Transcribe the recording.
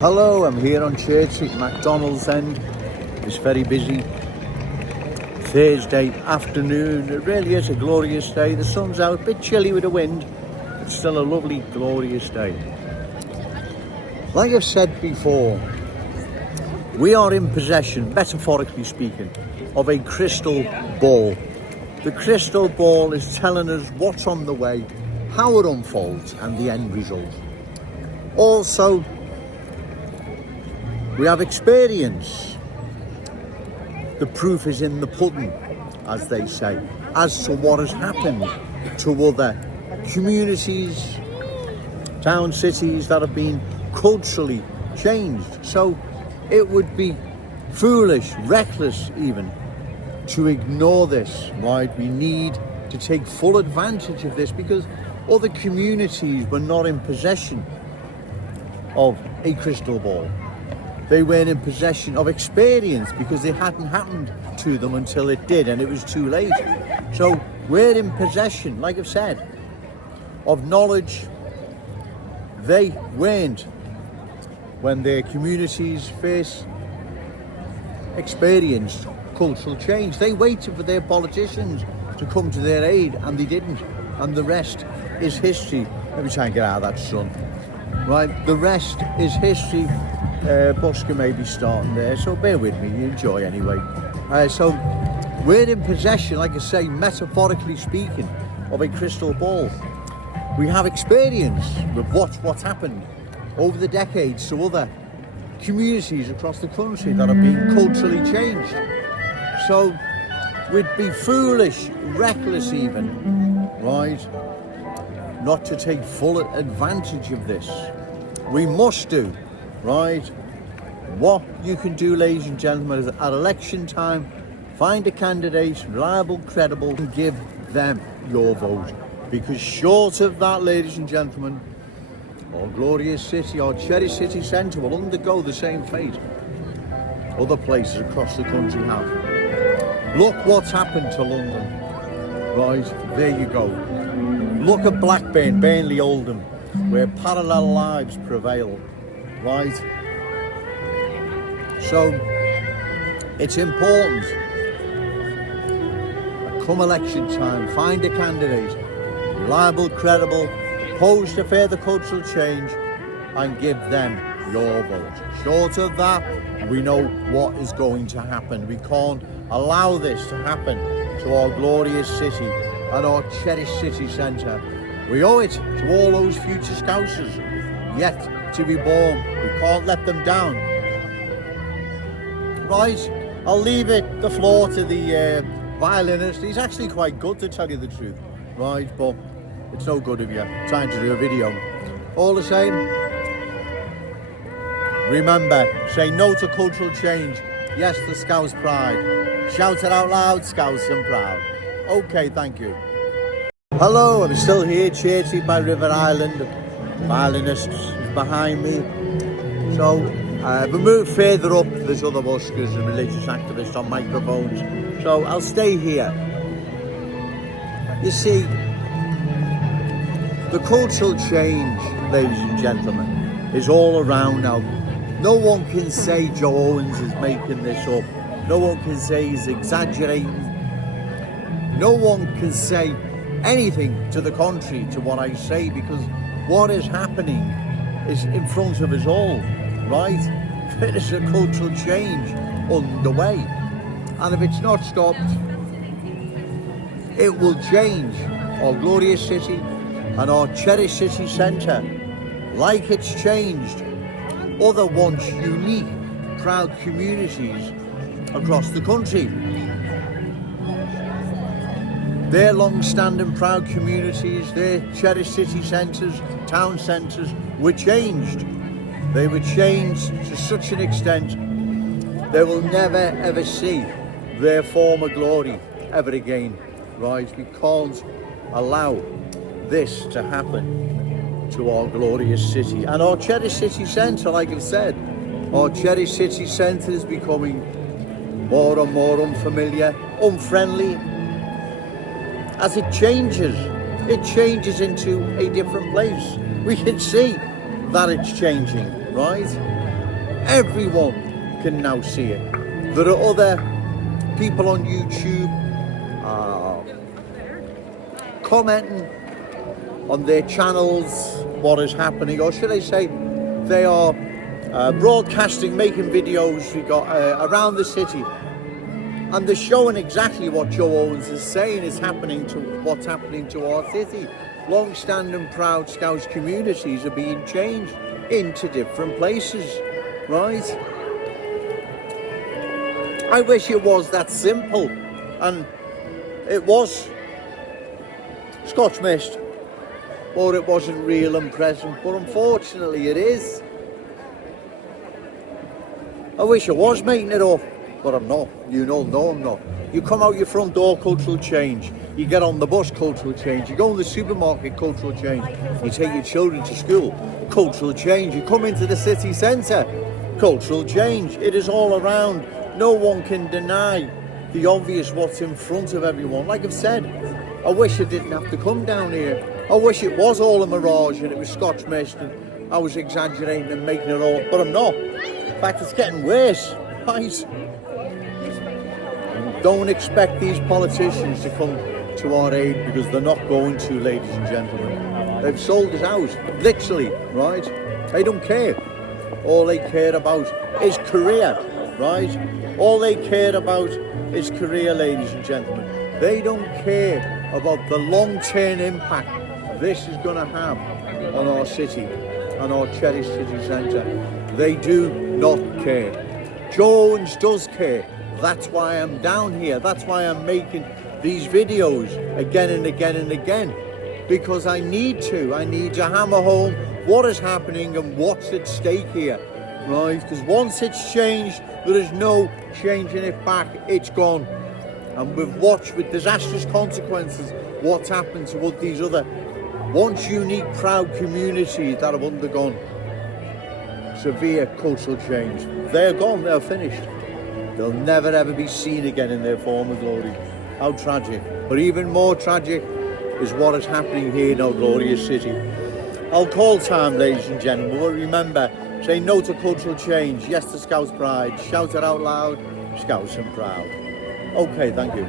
Hello, I'm here on Church Street, McDonald's end. It's very busy. Thursday afternoon. It really is a glorious day. The sun's out, a bit chilly with the wind. It's still a lovely, glorious day. Like I've said before, we are in possession, metaphorically speaking, of a crystal ball. The crystal ball is telling us what's on the way, how it unfolds, and the end result. Also, we have experience. The proof is in the pudding, as they say, as to what has happened to other communities, town, cities that have been culturally changed. So it would be foolish, reckless even, to ignore this, right? We need to take full advantage of this because other communities were not in possession of a crystal ball. They weren't in possession of experience because it hadn't happened to them until it did, and it was too late. So we're in possession, like I've said, of knowledge they weren't when their communities first experienced cultural change. They waited for their politicians to come to their aid, and they didn't. And the rest is history. Let me try and get out of that sun. Right, the rest is history. Busker may be starting there, so bear with me, you enjoy anyway. So we're in possession, like I say, metaphorically speaking, of a crystal ball. We have experience with what's happened over the decades to other communities across the country that have been culturally changed. So we'd be foolish, reckless even, right, not to take full advantage of this. We must do. Right, what you can do, ladies and gentlemen, is at election time, find a candidate, reliable, credible, and give them your vote. Because short of that, ladies and gentlemen, our glorious city, our cherished city centre will undergo the same fate other places across the country have. Look what's happened to London. Right, there you go. Look at Blackburn, Burnley, Oldham, where parallel lives prevail. Right, so it's important, come election time, find a candidate, reliable, credible, opposed to further cultural change, and give them your vote. Short of that, we know what is going to happen. We can't allow this to happen to our glorious city and our cherished city centre. We owe it to all those future Scousers yet to be born. We can't let them down. Right, I'll leave the floor to the violinist. He's actually quite good, to tell you the truth. Right, but it's no good of you trying to do a video. All the same, remember, say no to cultural change, yes to Scouse pride. Shout it out loud, Scouse and proud. Okay, thank you. Hello, I'm still here, Church Street by River Island. Violinist behind me. So we move further up, there's other buskers and religious activists on microphones, so I'll stay here. You see, the cultural change, ladies and gentlemen, is all around now. No one can say Joe Owens is making this up. No one can say he's exaggerating. No one can say anything to the contrary to what I say, because what is happening is in front of us all, right? There is a cultural change underway, and if it's not stopped, it will change our glorious city and our cherished city centre, like it's changed other once unique, proud communities across the country. Their long-standing proud communities, their cherished city centres, town centres were changed. They were changed to such an extent they will never ever see their former glory ever again. Right? We can't allow this to happen to our glorious city. And our cherished city centre, like I've said, our cherished city centre is becoming more and more unfamiliar, unfriendly. As it changes into a different place. We can see that it's changing, right? Everyone can now see it. There are other people on YouTube commenting on their channels what is happening, or should I say they are broadcasting, making videos around the city, and they're showing exactly what Joe Owens is saying is happening to what's happening to our city. Long-standing proud Scouse communities are being changed into different places, right? I wish it was that simple, and it was. Scotch mist, or it wasn't real and present, but unfortunately it is. I wish I was making it up, but I'm not. You know, no, I'm not. You come out your front door, cultural change. You get on the bus, cultural change. You go in the supermarket, cultural change. You take your children to school, cultural change. You come into the city centre, cultural change. It is all around. No one can deny the obvious what's in front of everyone. Like I've said, I wish I didn't have to come down here. I wish it was all a mirage and it was Scotch mist and I was exaggerating and making it all, but I'm not. In fact, it's getting worse, right? Don't expect these politicians to come to our aid, because they're not going to, ladies and gentlemen. They've sold us out, literally, right? They don't care. All they care about is career, right? All they care about is career, ladies and gentlemen. They don't care about the long-term impact this is going to have on our city and our cherished city centre. They do not care. Joe Owens does care. That's why I'm down here. That's why I'm making these videos again and again and again, because I need to hammer home what is happening and what's at stake here, right? Because once it's changed, there is no changing it back. It's gone. And we've watched with disastrous consequences what's happened to all these other once unique, proud communities that have undergone severe cultural change. They're gone, they're finished. They'll never ever be seen again in their former glory. How tragic. But even more tragic is what is happening here in our glorious city. I'll call time, ladies and gentlemen, but remember, say no to cultural change, yes to Scouse pride, shout it out loud, Scouse and proud. Okay, thank you.